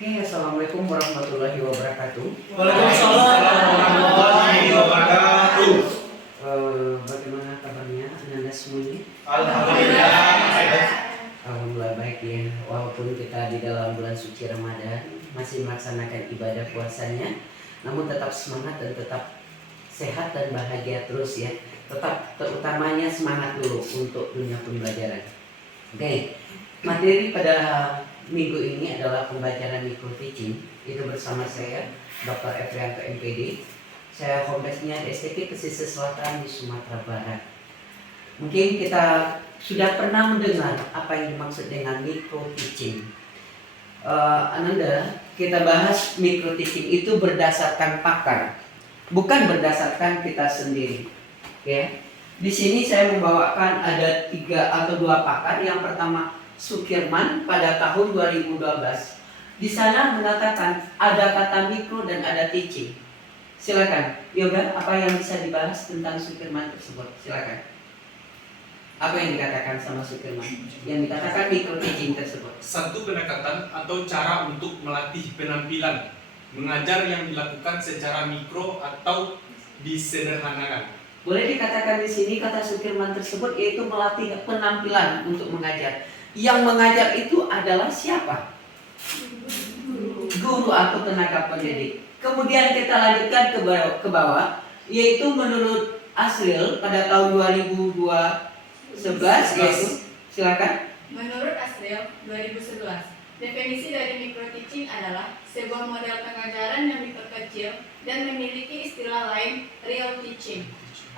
Oke, assalamualaikum warahmatullahi wabarakatuh. Waalaikumsalam warahmatullahi wabarakatuh. Bagaimana kabarnya Anda semuanya? Alhamdulillah. Alhamdulillah baik ya. Walaupun kita di dalam bulan suci Ramadan masih melaksanakan ibadah puasanya, namun tetap semangat dan tetap sehat dan bahagia terus ya. Tetap terutamanya semangat dulu untuk dunia pembelajaran. Oke, materi pada minggu ini adalah pembelajaran micro teaching. Itu bersama saya Dr. Efrianto MPD. Saya home base-nya di STP Pesisir Selatan di Sumatera Barat. Mungkin kita sudah pernah mendengar apa yang dimaksud dengan micro teaching. Ananda, kita bahas micro teaching itu berdasarkan pakar, bukan berdasarkan kita sendiri. Ya. Di sini saya membawakan ada 3 atau 2 pakar. Yang pertama Sukirman pada tahun 2012. Di sana mengatakan ada kata mikro dan ada teaching. Silakan, Yoga, apa yang bisa dibahas tentang Sukirman tersebut? Silakan. Apa yang dikatakan sama Sukirman? Yang dikatakan mikro teaching tersebut. Satu pendekatan atau cara untuk melatih penampilan mengajar yang dilakukan secara mikro atau disederhanakan. Boleh dikatakan di sini kata Sukirman tersebut yaitu melatih penampilan untuk mengajar. Yang mengajar itu adalah siapa? Guru atau tenaga pendidik. Kemudian kita lanjutkan ke bawah, yaitu menurut Asril pada tahun 2011 yaitu, silakan. Menurut Asril 2011, definisi dari micro teaching adalah sebuah model pengajaran yang diperkecil dan memiliki istilah lain real teaching.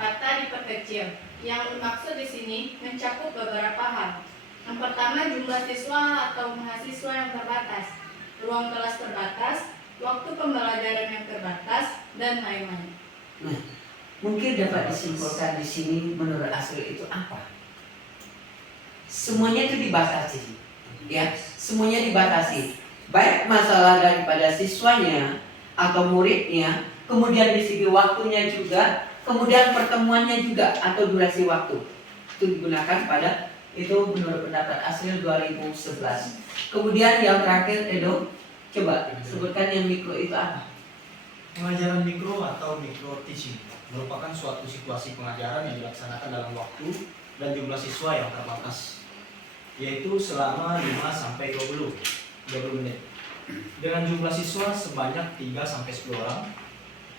Kata diperkecil yang dimaksud di sini mencakup beberapa hal. Yang pertama, jumlah siswa atau mahasiswa yang terbatas, ruang kelas terbatas, waktu pembelajaran yang terbatas, dan lain-lain. Nah, mungkin dapat disimpulkan di sini menurut Asril itu apa? Semuanya itu dibatasi, ya, semuanya dibatasi. Baik masalah daripada siswanya atau muridnya, kemudian di segi waktunya juga, kemudian pertemuannya juga atau durasi waktu itu digunakan pada itu menurut pendapat Asril 2011. Kemudian yang terakhir Edo, coba sebutkan yang mikro itu apa? Pengajaran mikro atau micro teaching merupakan suatu situasi pengajaran yang dilaksanakan dalam waktu dan jumlah siswa yang terbatas, yaitu selama 5-20 menit dengan jumlah siswa sebanyak 3-10 orang.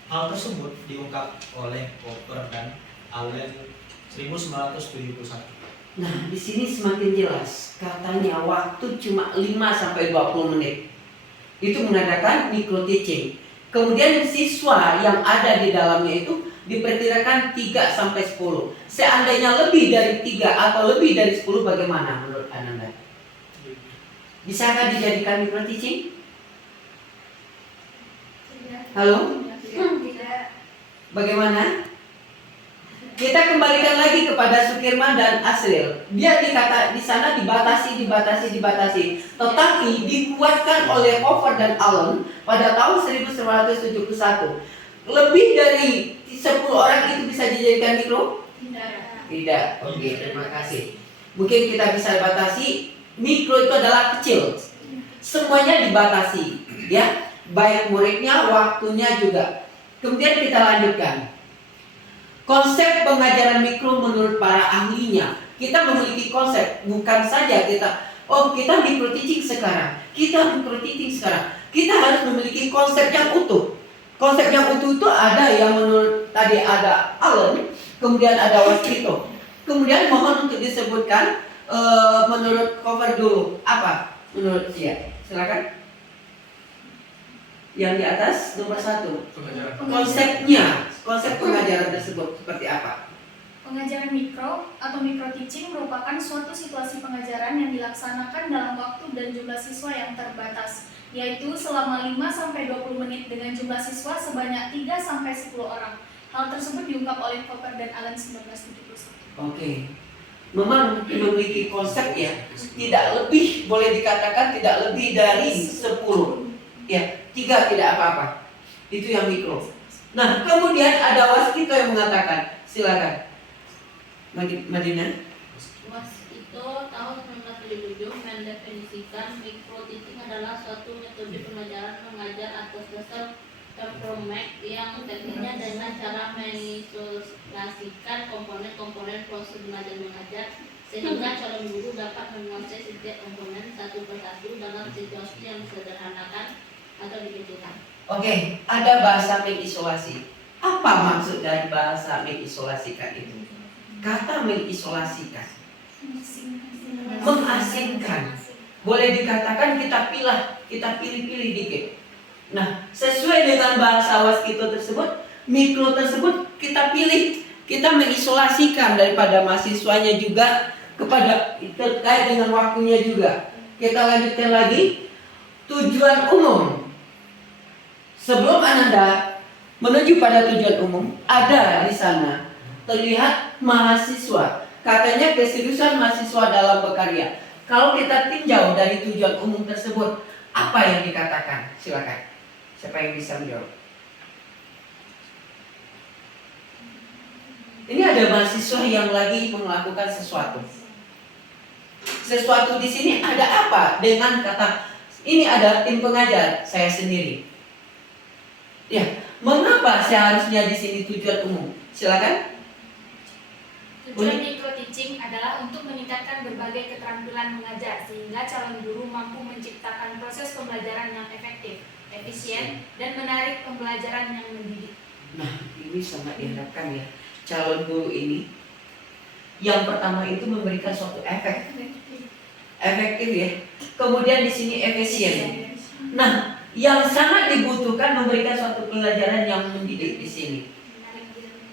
Hal tersebut diungkap oleh Popper dan Allen 1971. Nah, di sini semakin jelas. Katanya waktu cuma 5-20 menit. Itu mengadakan micro teaching. Kemudian siswa yang ada di dalamnya itu diperkirakan 3-10. Seandainya lebih dari 3 atau lebih dari 10 bagaimana menurut Ananda? Bisakah dijadikan micro teaching? Halo? Bagaimana? Kita kembalikan lagi kepada Sukirman dan Asril. Dia di sana dibatasi. Tetapi dikuatkan oleh Popper dan Allen pada tahun 1971. Lebih dari 10 orang itu bisa dijadikan mikro? Tidak. Oke, terima kasih. Mungkin kita bisa batasi. Mikro itu adalah kecil. Semuanya dibatasi, ya. Baik muridnya, waktunya juga. Kemudian kita lanjutkan. Konsep pengajaran mikro menurut para ahlinya, kita memiliki konsep, bukan saja kita micro teaching sekarang, kita harus memiliki konsep yang utuh. Konsep yang utuh itu ada yang menurut tadi ada Allen, kemudian ada Waskito. Kemudian mohon untuk disebutkan menurut cover dulu apa menurut dia. Silakan. Yang di atas nomor 1. Konsep pengajaran tersebut seperti apa? Pengajaran mikro atau micro teaching merupakan suatu situasi pengajaran yang dilaksanakan dalam waktu dan jumlah siswa yang terbatas, yaitu selama 5-20 menit dengan jumlah siswa sebanyak 3-10 orang. Hal tersebut diungkap oleh Popper dan Allen 1971. Oke. Memang memiliki konsep ya, tidak lebih, boleh dikatakan tidak lebih dari 10. Ya, 3 tidak apa-apa. Itu yang mikro. Nah, kemudian ada Waskito yang mengatakan, silakan. Madinah. Wasito tahun 1977 mendefinisikan mikro teaching adalah suatu metode pembelajaran mengajar atas dasar temperament yang tekniknya dengan cara mengisolasikan komponen-komponen proses belajar mengajar sehingga calon guru dapat menguasai setiap komponen satu persatu dalam situasi yang disederhanakan atau dikecilkan. Oke, ada bahasa mengisolasi. Apa maksud dari bahasa mengisolasikan itu? Kata mengisolasikan, mengasingkan. Boleh dikatakan kita pilih-pilih dikit. Nah, sesuai dengan bahasa waskito tersebut, mikro tersebut kita pilih, kita mengisolasikan daripada mahasiswanya juga kepada terkait dengan waktunya juga. Kita lanjutkan lagi, tujuan umum. Sebelum Ananda menuju pada tujuan umum, ada di sana terlihat mahasiswa. Katanya keseriusan mahasiswa dalam berkarya. Kalau kita tinjau dari tujuan umum tersebut, apa yang dikatakan? Silakan. Siapa yang bisa menjawab? Ini ada mahasiswa yang lagi melakukan sesuatu. Sesuatu di sini ada apa? Dengan kata ini ada tim pengajar, saya sendiri. Ya, mengapa seharusnya di sini tujuan umum? Silakan. Tujuan mikro teaching adalah untuk meningkatkan berbagai keterampilan mengajar sehingga calon guru mampu menciptakan proses pembelajaran yang efektif, efisien, dan menarik pembelajaran yang mendidik. Nah, ini sangat diharapkan ya. Calon guru ini yang pertama itu memberikan suatu efektif ya. Kemudian di sini efisien. Nah, yang sangat dibutuhkan memberikan suatu pelajaran yang mendidik di sini.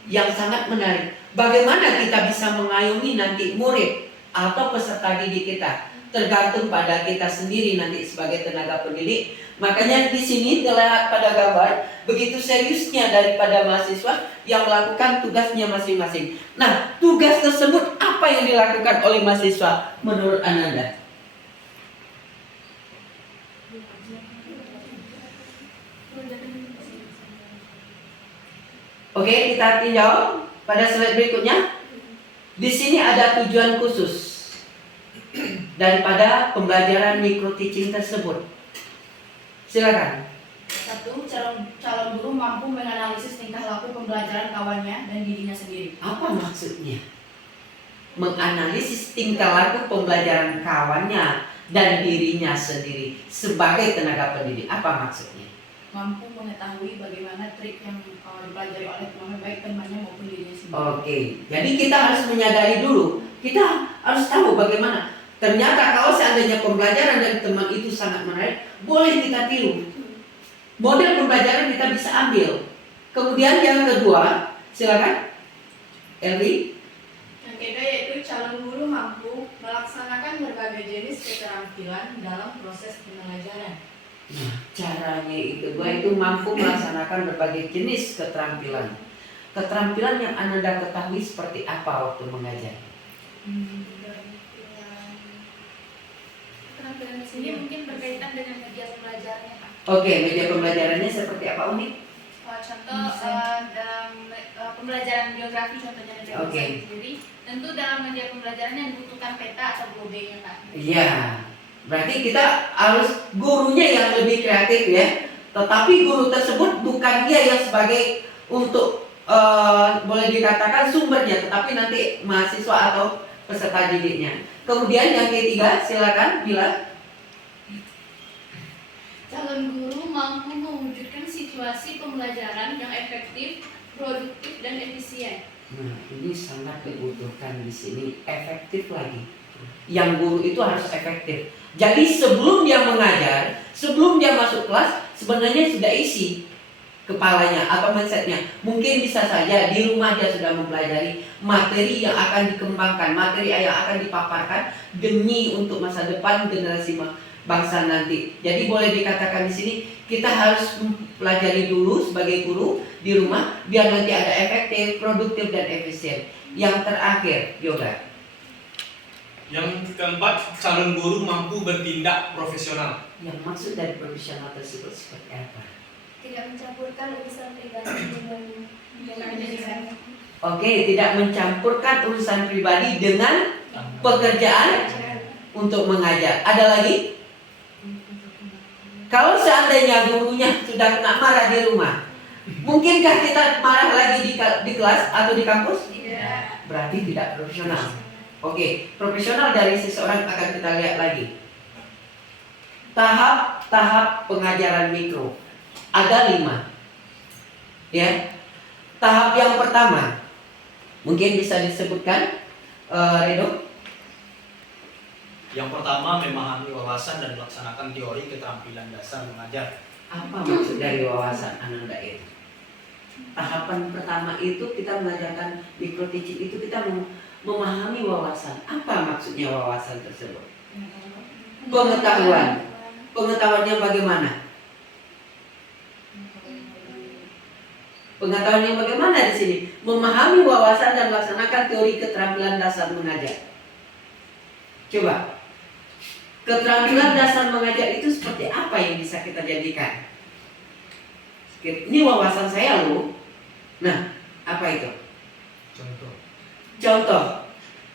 Yang sangat menarik. Bagaimana kita bisa mengayomi nanti murid atau peserta didik kita? Tergantung pada kita sendiri nanti sebagai tenaga pendidik. Makanya di sini terlihat pada gambar begitu seriusnya daripada mahasiswa yang melakukan tugasnya masing-masing. Nah, tugas tersebut apa yang dilakukan oleh mahasiswa menurut Ananda? Oke, kita tinjau pada slide berikutnya. Di sini ada tujuan khusus daripada pembelajaran mikro teaching tersebut. Silakan. 1. Calon guru mampu menganalisis tingkah laku pembelajaran kawannya dan dirinya sendiri. Apa maksudnya? Menganalisis tingkah laku pembelajaran kawannya dan dirinya sendiri sebagai tenaga pendidik. Apa maksudnya? Mampu mengetahui bagaimana trik yang dipelajari oleh temannya, baik temannya maupun dirinya sendiri. Oke, jadi kita harus menyadari dulu. Kita harus tahu bagaimana. Ternyata kalau seandainya pembelajaran dari teman itu sangat menarik, boleh kita tiru. Model pembelajaran kita bisa ambil. Kemudian yang kedua, silakan, Elvi. Yang kedua yaitu calon guru mampu melaksanakan berbagai jenis keterampilan dalam proses pembelajaran. Nah, caranya itu itu mampu melaksanakan berbagai jenis keterampilan. Keterampilan yang Ananda ketahui seperti apa waktu mengajar? Keterampilan di sini mungkin berkaitan dengan media pembelajarannya, Pak. Oke, media pembelajarannya seperti apa, Uni? Contoh dalam pembelajaran geografi contohnya dari Oke. sendiri, tentu dalam media pembelajarannya dibutuhkan peta atau globenya, Pak. Iya, berarti kita harus gurunya yang lebih kreatif ya. Tetapi guru tersebut bukan dia yang sebagai untuk boleh dikatakan sumbernya, tetapi nanti mahasiswa atau peserta didiknya. Kemudian yang ketiga, silakan Bila. Calon guru mampu mewujudkan situasi pembelajaran yang efektif, produktif, dan efisien. Nah, ini sangat dibutuhkan di sini, efektif lagi. Yang guru itu harus efektif. Jadi sebelum dia mengajar, sebelum dia masuk kelas, sebenarnya sudah isi kepalanya atau mindsetnya. Mungkin bisa saja di rumah dia sudah mempelajari materi yang akan dikembangkan, materi yang akan dipaparkan demi untuk masa depan generasi bangsa nanti. Jadi boleh dikatakan di sini kita harus mempelajari dulu sebagai guru di rumah biar nanti ada efektif, produktif, dan efisien. Yang terakhir, Yoga. Yang keempat, calon guru mampu bertindak profesional. Yang maksud dari profesional tersebut seperti apa? Tidak mencampurkan urusan pribadi dengan Oke, tidak mencampurkan urusan pribadi dengan pekerjaan untuk mengajar. Ada lagi? Kalau seandainya gurunya sudah kena marah di rumah, mungkinkah kita marah lagi di kelas atau di kampus? Tidak. Berarti tidak profesional. Oke, profesional dari seseorang akan kita lihat lagi. Tahap-tahap pengajaran mikro ada 5. Ya, tahap yang pertama mungkin bisa disebutkan, Redo. Yang pertama, memahami wawasan dan melaksanakan teori keterampilan dasar mengajar. Apa maksud dari wawasan Ananda itu? Tahapan pertama itu kita mengajarkan micro teaching itu kita memahami wawasan. Apa maksudnya wawasan tersebut? Pengetahuan. Pengetahuannya bagaimana? Pengetahuannya bagaimana di sini? Memahami wawasan dan melaksanakan teori keterampilan dasar mengajar. Coba. Keterampilan dasar mengajar itu seperti apa yang bisa kita jadikan? Ini wawasan saya loh. Nah, apa itu? Contoh. Contoh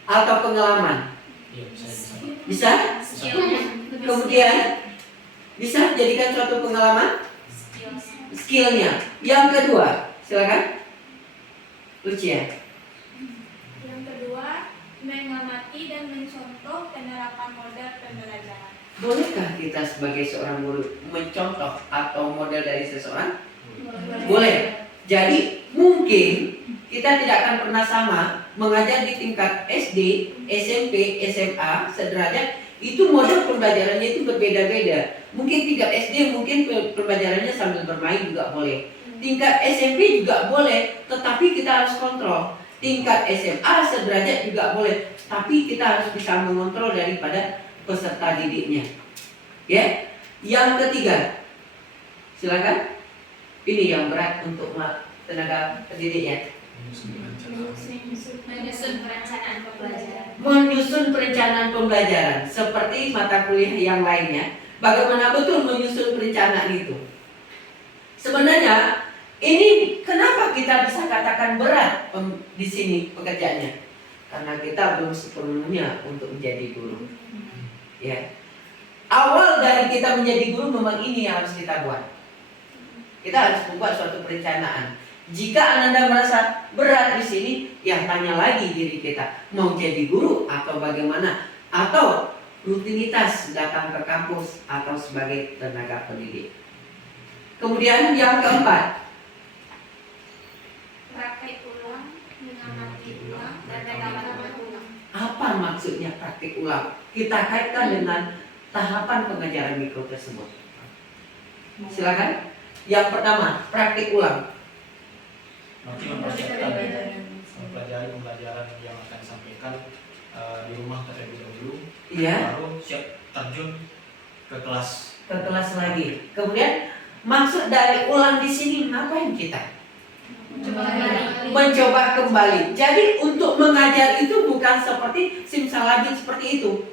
atau pengalaman. Iya, bisa. Bisa? Kemudian bisa jadikan suatu pengalaman? Skillnya. Yang kedua, silakan. Lucia. Yang kedua, mengamati dan mencontoh penerapan model pembelajaran. Bolehkah kita sebagai seorang guru mencontoh atau model dari seseorang? Boleh. Jadi mungkin kita tidak akan pernah sama mengajar di tingkat SD, SMP, SMA, sederajat. Itu model pembelajarannya itu berbeda-beda. Mungkin tingkat SD mungkin pembelajarannya sambil bermain juga boleh. Tingkat SMP juga boleh, tetapi kita harus kontrol. Tingkat SMA sederajat juga boleh, tapi kita harus bisa mengontrol daripada peserta didiknya. Ya. Yang ketiga, silakan. Ini yang berat untuk tenaga pendidiknya. Menyusun perencanaan pembelajaran. Menyusun perencanaan pembelajaran seperti mata kuliah yang lainnya. Bagaimana betul menyusun perencanaan itu? Sebenarnya ini kenapa kita bisa katakan berat di sini pekerjaannya? Karena kita belum sepenuhnya untuk menjadi guru. Ya. Awal dari kita menjadi guru memang ini yang harus kita buat. Kita harus membuat suatu perencanaan. Jika Ananda merasa berat di sini, ya tanya lagi diri kita, mau jadi guru atau bagaimana? Atau rutinitas datang ke kampus atau sebagai tenaga pendidik. Kemudian yang keempat, Praktek ulang, mengamati ulang, dan mengamati ulang. apa maksudnya praktik ulang? Kita kaitkan dengan tahapan pengajaran mikro tersebut. Silakan. Yang pertama, praktik ulang. Nanti mempersiapkan mempelajari pembelajaran yang akan disampaikan di rumah terlebih dahulu. Iya. Baru siap terjun ke kelas. Ke kelas lagi. Kemudian maksud dari ulang di sini ngapain kita? Mencoba kembali. Jadi untuk mengajar itu bukan seperti simsalabim seperti itu,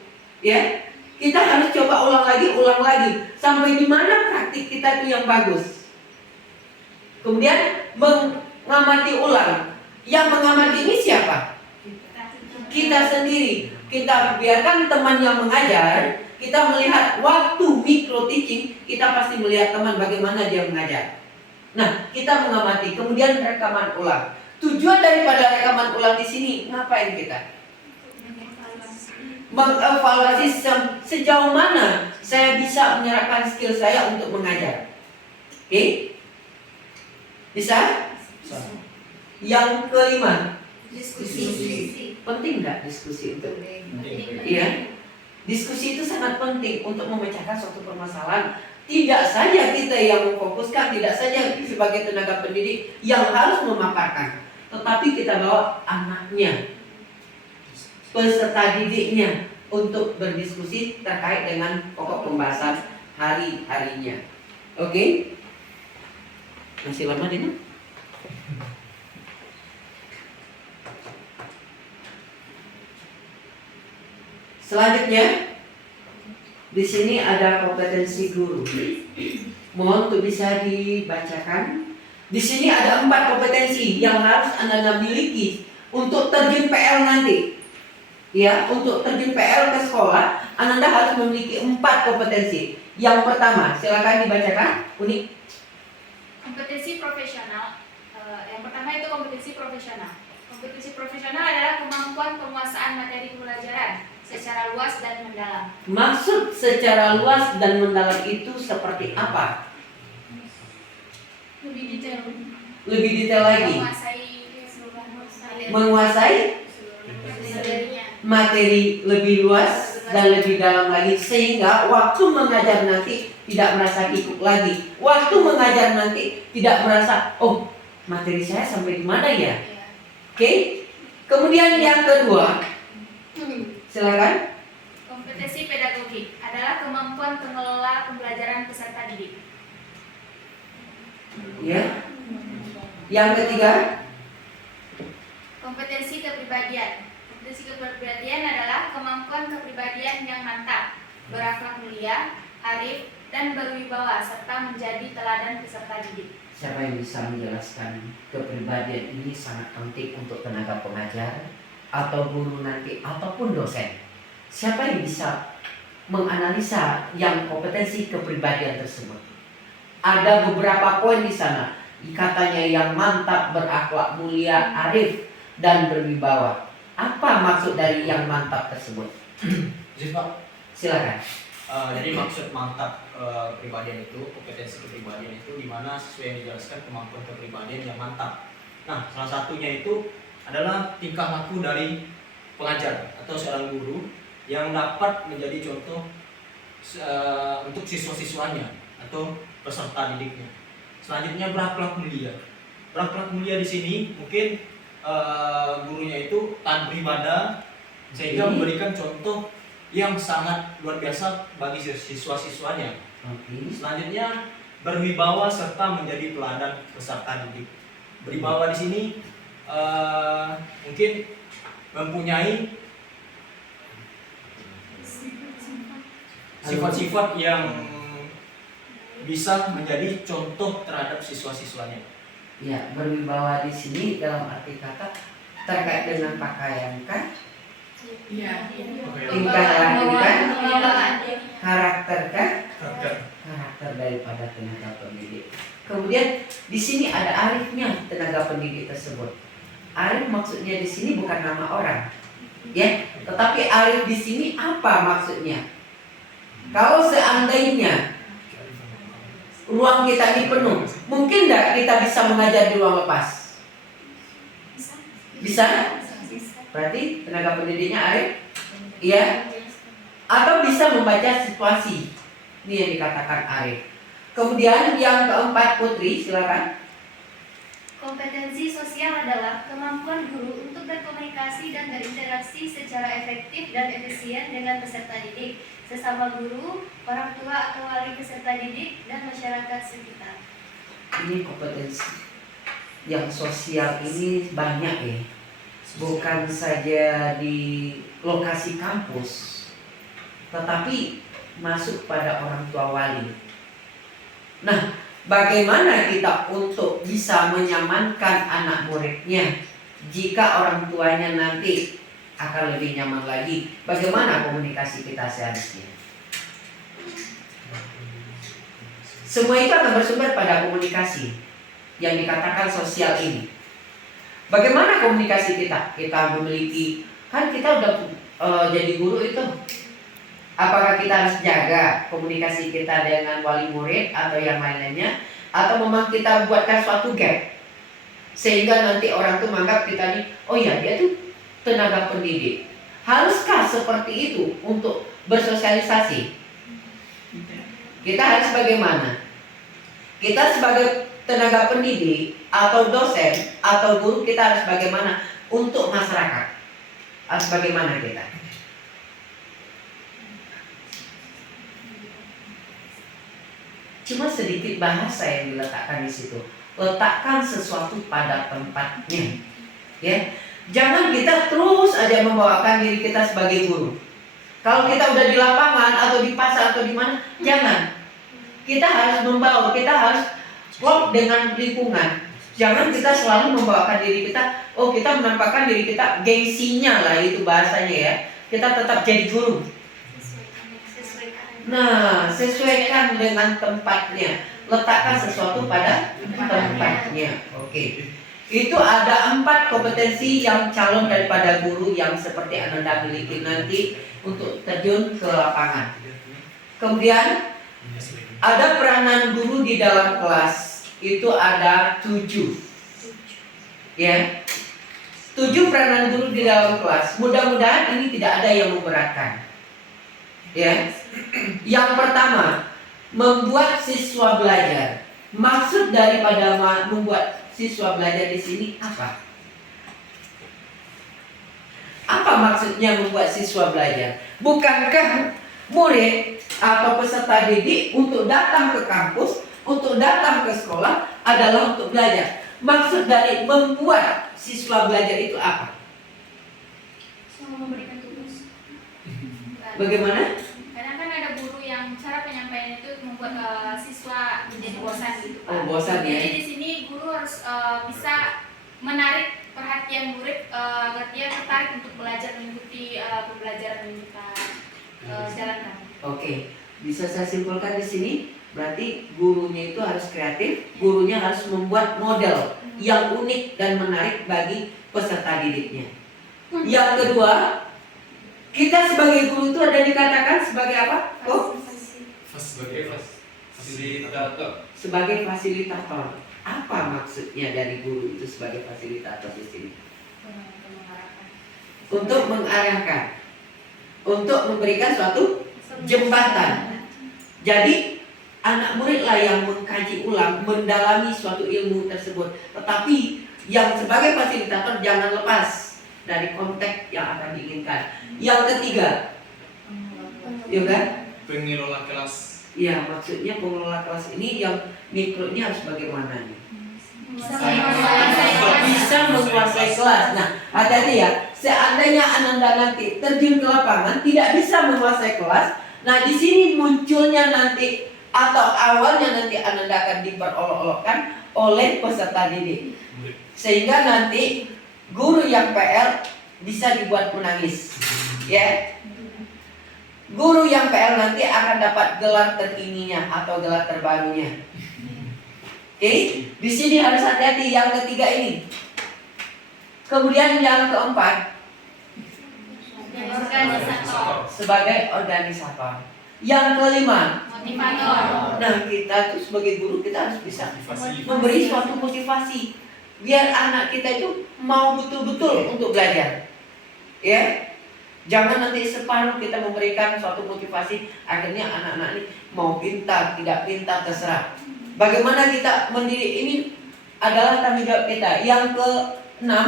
ya. Kita harus coba ulang lagi, sampai di mana praktik kita itu yang bagus. Kemudian mengamati ulang. Yang mengamati ini siapa? Kita sendiri. Kita biarkan teman yang mengajar. Kita melihat waktu micro teaching, kita pasti melihat teman bagaimana dia mengajar. Nah, kita mengamati, kemudian rekaman ulang. Tujuan daripada rekaman ulang di sini, ngapain kita? Mengevaluasi sejauh mana saya bisa menyerapkan skill saya untuk mengajar. Oke? Bisa? Yang kelima, Diskusi. penting nggak diskusi itu? Penting. Iya. Diskusi itu sangat penting untuk memecahkan suatu permasalahan. Tidak saja kita yang memfokuskan, tidak saja sebagai tenaga pendidik yang harus memaparkan, tetapi kita bawa anaknya, peserta didiknya untuk berdiskusi terkait dengan pokok pembahasan hari-harinya. Oke? Masih lama Dina? Selanjutnya, di sini ada kompetensi guru. Mohon untuk bisa dibacakan. Di sini ada 4 kompetensi yang harus Anda miliki untuk terjun PL nanti. Ya, untuk terjun PL ke sekolah, Ananda harus memiliki 4 kompetensi. Yang pertama, silakan dibacakan, Unik. Kompetensi profesional. Yang pertama itu kompetensi profesional. Kompetensi profesional adalah kemampuan penguasaan materi pembelajaran secara luas dan mendalam. Maksud secara luas dan mendalam itu seperti apa? Lebih detail. Lebih detail lagi. Menguasai seluruh materi. Menguasai Materinya. materi lebih luas dan lebih dalam lagi, sehingga waktu mengajar nanti tidak merasa kikuk lagi. Waktu mengajar nanti tidak merasa, oh materi saya sampai di mana ya? Ya. Oke. Kemudian yang kedua, silakan. Kompetensi pedagogik adalah kemampuan pengelola pembelajaran peserta didik. Ya. Yang ketiga, Kompetensi kepribadian. Kompetensi kepribadian adalah kemampuan kepribadian yang mantap, berakhlak mulia, arif, dan berwibawa serta menjadi teladan peserta didik. siapa yang bisa menjelaskan kepribadian ini sangat penting untuk tenaga pengajar atau guru nanti ataupun dosen? Siapa yang bisa menganalisa yang kompetensi kepribadian tersebut? Ada beberapa poin di sana. Katanya yang mantap, berakhlak mulia, arif, dan berwibawa. Apa maksud dari yang mantap tersebut? Jadi Pak, Silakan. jadi maksud mantap kepribadian itu, kompetensi kepribadian itu dimana sesuai yang dijelaskan kemampuan kepribadian yang mantap. Nah, salah satunya itu adalah tingkah laku dari pengajar atau seorang guru yang dapat menjadi contoh untuk siswa-siswanya atau peserta didiknya. Selanjutnya berakhlak mulia. Berakhlak mulia di sini mungkin gurunya itu taat beribadah sehingga memberikan contoh yang sangat luar biasa bagi siswa-siswanya. Oke. Selanjutnya berwibawa serta menjadi teladan peserta didik. Berwibawa di sini mungkin mempunyai sifat-sifat yang bisa menjadi contoh terhadap siswa-siswanya. Ya, berwibawa di sini dalam arti kata terkait dengan pakaian kah? Iya. Tingkah laku kah? Pengelolaan. Karakter kah? Karakter daripada tenaga pendidik. Kemudian di sini ada arifnya tenaga pendidik tersebut. Arif maksudnya di sini bukan nama orang, ya, tetapi arif di sini apa maksudnya? Kalau seandainya ruang kita ini penuh, mungkin enggak kita bisa mengajar di ruang lepas? Bisa? Berarti tenaga pendidiknya arif? Iya. Atau bisa membaca situasi. Ini yang dikatakan arif. Kemudian yang keempat, Putri, silakan. Kompetensi sosial adalah kemampuan guru untuk berkomunikasi dan berinteraksi secara efektif dan efisien dengan peserta didik, sesama guru, orang tua atau wali peserta didik, dan masyarakat sekitar. Ini kompetensi yang sosial ini banyak ya. Bukan saja di lokasi kampus, tetapi masuk pada orang tua wali. Nah, bagaimana kita untuk bisa menyamankan anak muridnya jika orang tuanya nanti akan lebih nyaman lagi? Bagaimana komunikasi kita seharusnya? Semua itu akan bersumber pada komunikasi yang dikatakan sosial ini. Bagaimana komunikasi kita? Kita memiliki, kan kita udah jadi guru itu. Apakah kita harus jaga komunikasi kita dengan wali murid atau yang lain-lainnya, atau memang kita buatkan suatu gap sehingga nanti orang tuh menganggap kita nih, oh ya dia tuh tenaga pendidik. Haruskah seperti itu untuk bersosialisasi? Kita harus bagaimana? Kita sebagai tenaga pendidik atau dosen atau guru, kita harus bagaimana untuk masyarakat? Harus bagaimana kita? Cuma sedikit bahasa yang diletakkan di situ. Letakkan sesuatu pada tempatnya. Ya, jangan kita terus aja membawakan diri kita sebagai guru. Kalau kita udah di lapangan atau di pasar atau di mana, jangan. Kita harus membawa, kita harus klop dengan lingkungan. Jangan kita selalu membawakan diri kita, oh kita menampakkan diri kita, gengsinya lah itu bahasanya ya. Kita tetap jadi guru. Nah, sesuaikan dengan tempatnya. Letakkan sesuatu pada tempatnya. Oke. Itu ada 4 kompetensi yang calon daripada guru yang seperti Ananda miliki nanti untuk terjun ke lapangan. Kemudian ada peranan guru di dalam kelas. Itu ada 7. Ya. 7 peranan guru di dalam kelas. Mudah-mudahan ini tidak ada yang memberatkan. Ya. Yang pertama, membuat siswa belajar. Maksud daripada membuat siswa belajar di sini apa? Apa maksudnya membuat siswa belajar? Bukankah murid atau peserta didik untuk datang ke kampus, untuk datang ke sekolah adalah untuk belajar? Maksud dari membuat siswa belajar itu apa? Memberikan tugas. Bagaimana? Kadang kan ada guru yang cara penyampaian itu membuat siswa menjadi bosan gitu Pak. Oh, bosan ya. Jadi di sini guru harus bisa menarik perhatian murid agar dia tertarik untuk belajar mengikuti pembelajaran yang kita jalankan. Oke, bisa saya simpulkan di sini berarti gurunya itu harus kreatif, gurunya harus membuat model yang unik dan menarik bagi peserta didiknya. Yang kedua, kita sebagai guru itu ada dikatakan sebagai apa? Oh, Sebagai fasilitator. sebagai fasilitator. Apa maksudnya dari guru itu sebagai fasilitator di sini? Untuk mengarahkan, untuk memberikan suatu jembatan. Jadi anak muridlah yang mengkaji ulang, mendalami suatu ilmu tersebut. Tetapi yang sebagai fasilitator jangan lepas dari konteks yang akan diinginkan. Yang ketiga, ya kan? Pengelola kelas. Ya, maksudnya pengelola kelas ini yang mikronya harus bagaimana nih? Bisa menguasai kelas. Nah, hati-hati ya. Seandainya Ananda nanti terjun ke lapangan tidak bisa menguasai kelas, nah di sini munculnya nanti atau awalnya nanti Ananda akan diperolok-olokkan oleh peserta didik, sehingga nanti guru yang PL bisa dibuat menangis, ya. Guru yang PL nanti akan dapat gelar terkininya atau gelar terbarunya. Oke, di sini harus hati-hati yang ketiga ini. Kemudian yang keempat, Organisator. sebagai organisator. Yang kelima, Motivator. nah kita tuh sebagai guru kita harus bisa memberi suatu motivasi biar anak kita itu mau betul-betul untuk belajar. Ya, jangan nanti separuh kita memberikan suatu motivasi akhirnya anak-anak ini mau pintar tidak pintar terserah. Bagaimana kita mendidik ini adalah tanggung jawab kita. Yang keenam,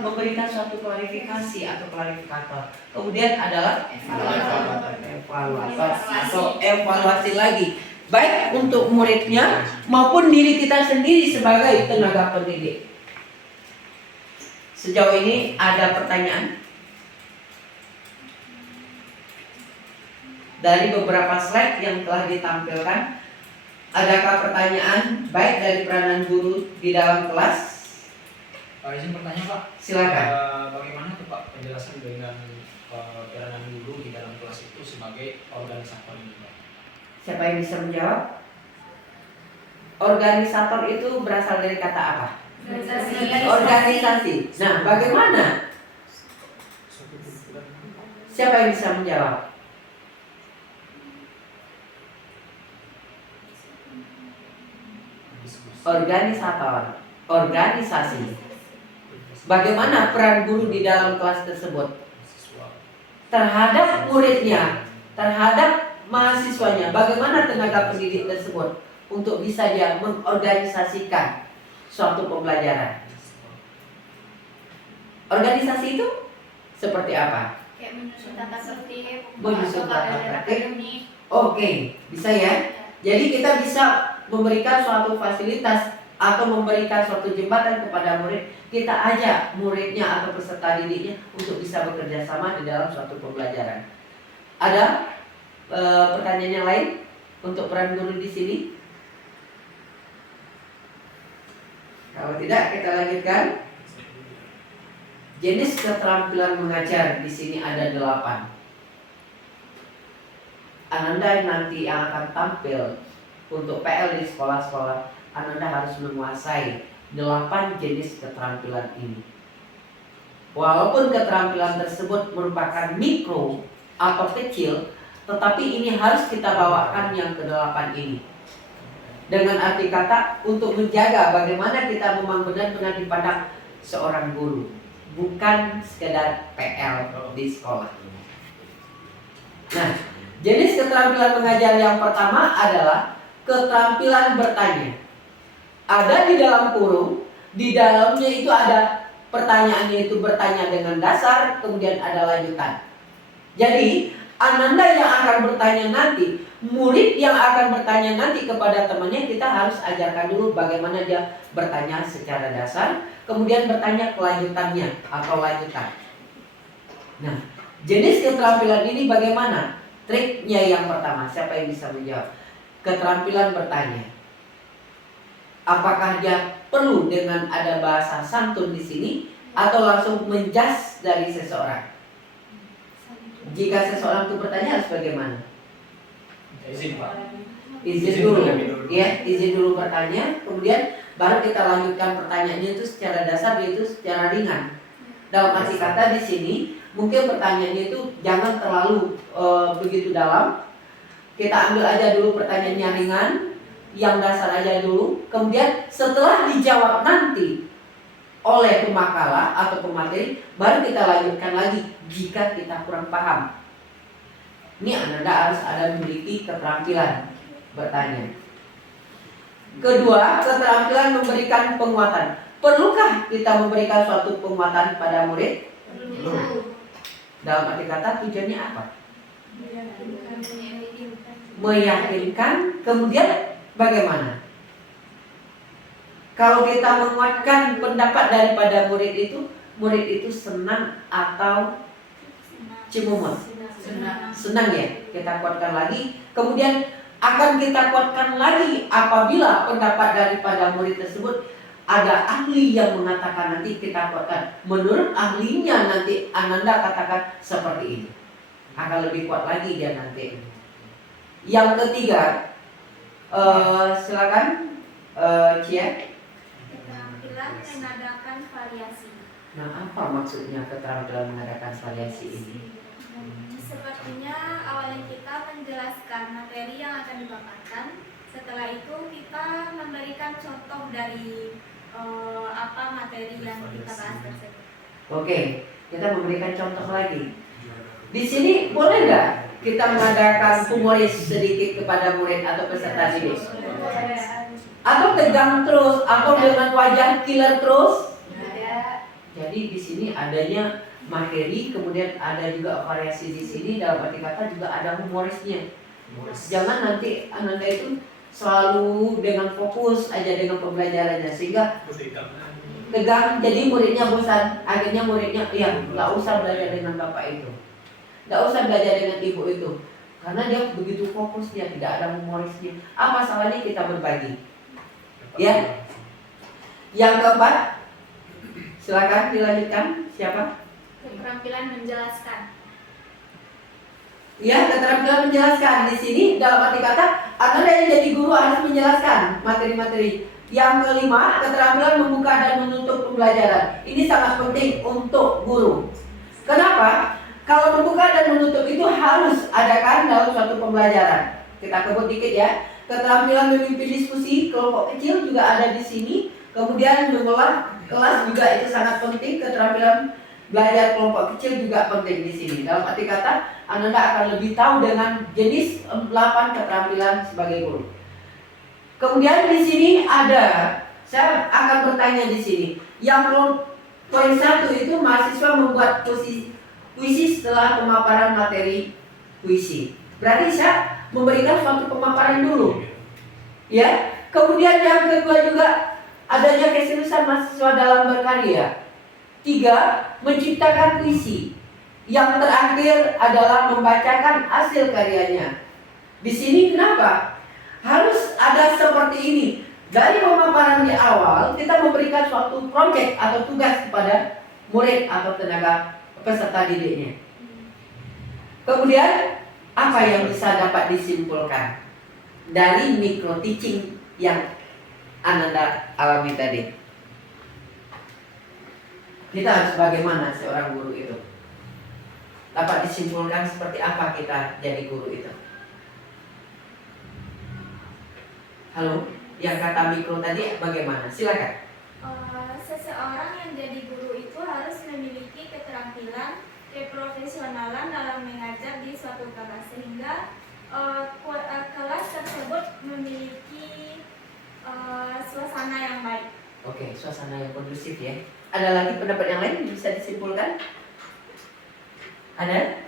memberikan suatu klarifikasi atau klarifikator. Kemudian adalah evaluator atau evaluasi lagi, baik untuk muridnya maupun diri kita sendiri sebagai tenaga pendidik. Sejauh ini ada pertanyaan? Dari beberapa slide yang telah ditampilkan, adakah pertanyaan baik dari peranan guru di dalam kelas? Izin bertanya Pak. Silakan. Bagaimana tuh Pak penjelasan dengan peranan guru di dalam kelas itu sebagai organisator ini Pak? Siapa yang bisa menjawab? Organisator itu berasal dari kata apa? Organisasi. Nah, bagaimana? Siapa yang bisa menjawab? Organisator, organisasi. Bagaimana peran guru di dalam kelas tersebut terhadap muridnya, terhadap mahasiswanya? Bagaimana tenaga pendidik tersebut untuk bisa dia mengorganisasikan suatu pembelajaran? Organisasi itu seperti apa? Kayak menyusun tata tertib, Menyusun tata kalender tertib. akademik. Oke, bisa ya. Jadi kita bisa memberikan suatu fasilitas atau memberikan suatu jembatan kepada murid. Kita ajak muridnya atau peserta didiknya untuk bisa bekerja sama di dalam suatu pembelajaran. Ada pertanyaan yang lain untuk peran guru di sini? Kalau tidak, kita lanjutkan. Jenis keterampilan mengajar di sini ada 8. Ananda nanti yang akan tampil untuk PL di sekolah-sekolah, Ananda harus menguasai 8 jenis keterampilan ini. Walaupun keterampilan tersebut merupakan mikro atau kecil, tetapi ini harus kita bawakan yang ke-8 ini. Dengan arti kata untuk menjaga bagaimana kita memang benar-benar dipandang seorang guru, bukan sekedar PL di sekolah. Nah, jenis keterampilan mengajar yang pertama adalah keterampilan bertanya. Ada di dalam kurung, di dalamnya itu ada pertanyaannya, itu bertanya dengan dasar, kemudian ada lanjutan. Jadi, Ananda yang akan bertanya nanti, murid yang akan bertanya nanti kepada temannya, kita harus ajarkan dulu bagaimana dia bertanya secara dasar, kemudian bertanya kelanjutannya atau lanjutan. Nah, jenis keterampilan ini bagaimana? Triknya yang pertama, siapa yang bisa menjawab? Keterampilan bertanya. Apakah dia perlu dengan ada bahasa santun di sini atau langsung menjas dari seseorang? Jika seseorang itu bertanya harus bagaimana? Izin Pak. Izin dulu, ya, izin dulu bertanya, kemudian baru kita lanjutkan pertanyaannya itu secara dasar, yaitu secara ringan. Dalam arti kata di sini, mungkin pertanyaannya itu jangan terlalu begitu dalam. Kita ambil aja dulu pertanyaannya ringan, yang dasar aja dulu. Kemudian setelah dijawab nanti oleh pemakalah atau pemateri, baru kita lanjutkan lagi jika kita kurang paham. Ini Anda harus ada memiliki keterampilan bertanya. Kedua, keterampilan memberikan penguatan. Perlukah kita memberikan suatu penguatan pada murid? Dalam arti kata tujuannya apa? Meyakinkan. Kemudian bagaimana? Kalau kita menguatkan pendapat daripada murid itu senang atau cimumut? Senang ya, kita kuatkan lagi. Kemudian akan kita kuatkan lagi apabila pendapat daripada murid tersebut ada ahli yang mengatakan, nanti kita kuatkan. Menurut ahlinya nanti Ananda katakan seperti ini. Akan lebih kuat lagi dia nanti. Yang ketiga, silakan Cia. Keterampilan mengadakan variasi. Nah, apa maksudnya keterampilan mengadakan variasi ini? Sepertinya awalnya kita menjelaskan materi yang akan dipaparkan. Setelah itu kita memberikan contoh dari apa materi yang kita bahas tersebut. Oke, kita memberikan contoh lagi. Di sini boleh nggak kita mengadakan humoris sedikit kepada murid atau peserta didik? Atau tegang terus, atau dengan wajah killer terus? Jadi di sini adanya materi, kemudian ada juga variasi di sini. Dalam arti kata juga ada humorisnya. Jangan nanti Ananda itu selalu dengan fokus aja dengan pembelajarannya sehingga tegang, jadi muridnya bosan. Akhirnya muridnya nggak usah belajar dengan bapak itu, nggak usah belajar dengan ibu itu, karena dia begitu fokus, dia tidak ada humorisnya. Apa salahnya kita berbagi? Ya. Yang keempat, silakan dilanjutkan. Siapa? Keterampilan menjelaskan. Ya, keterampilan menjelaskan. Di sini dalam arti kata Anda yang jadi guru harus menjelaskan materi-materi. Yang kelima, keterampilan membuka dan menutup pembelajaran. Ini sangat penting untuk guru. Kenapa? Kalau membuka dan menutup itu harus adakan dalam suatu pembelajaran. Kita kebut dikit ya. Keterampilan memimpin diskusi kelompok kecil juga ada di sini. Kemudian mengelola kelas juga itu sangat penting. Keterampilan belajar kelompok kecil juga penting di sini. Dalam arti kata, Anda akan lebih tahu dengan jenis 8 keterampilan sebagai guru. Kemudian di sini ada, saya akan bertanya di sini. Yang poin 1 itu mahasiswa membuat puisi setelah pemaparan materi puisi. Berarti saya memberikan suatu pemaparan dulu, ya. Kemudian yang kedua juga adanya keseriusan mahasiswa dalam berkarya. 3, menciptakan puisi. Yang terakhir adalah membacakan hasil karyanya. Di sini kenapa harus ada seperti ini? Dari pemaparan di awal, kita memberikan suatu proyek atau tugas kepada murid atau tenaga peserta didiknya. Kemudian, apa yang bisa dapat disimpulkan dari micro teaching yang Ananda alami tadi? Kita harus bagaimana seorang guru itu? Dapat disimpulkan seperti apa kita jadi guru itu? Halo, yang kata mikro tadi bagaimana? Silakan. Seseorang yang jadi guru itu harus memiliki keterampilan, keprofesionalan dalam mengajar di suatu kelas sehingga kelas tersebut memiliki suasana yang baik. Oke, suasana yang kondusif ya. Ada lagi pendapat yang lain yang bisa disimpulkan? Ada?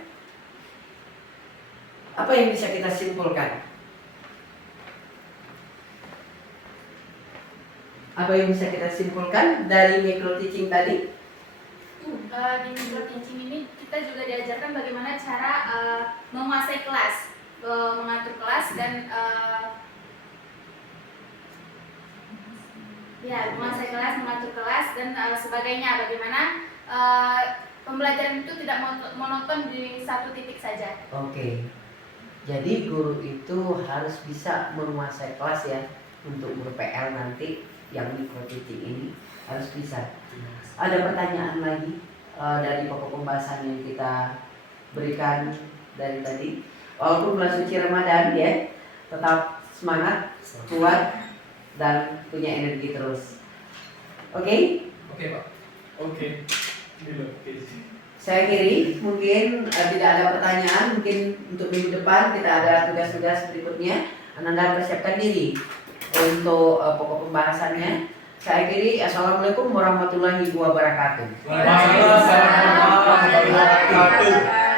Apa yang bisa kita simpulkan? Apa yang bisa kita simpulkan dari micro teaching tadi? Di micro teaching ini kita juga diajarkan bagaimana cara menguasai kelas, mengatur kelas dan menguasai kelas, mengatur kelas dan sebagainya. Bagaimana pembelajaran itu tidak monoton di satu titik saja. Oke. Jadi guru itu harus bisa menguasai kelas ya untuk ber-PL nanti yang micro teaching ini harus bisa. Ada pertanyaan lagi dari pokok pembahasan yang kita berikan dari tadi. Walaupun bulan suci Ramadan ya, tetap semangat, kuat dan punya energi terus. Oke? Oke, Pak. Oke. Saya kiri, mungkin tidak ada pertanyaan. Mungkin untuk minggu depan kita ada tugas-tugas berikutnya. Ananda persiapkan diri untuk pokok pembahasannya. Saya kiri, assalamualaikum warahmatullahi wabarakatuh. Waalaikumsalam warahmatullahi wabarakatuh.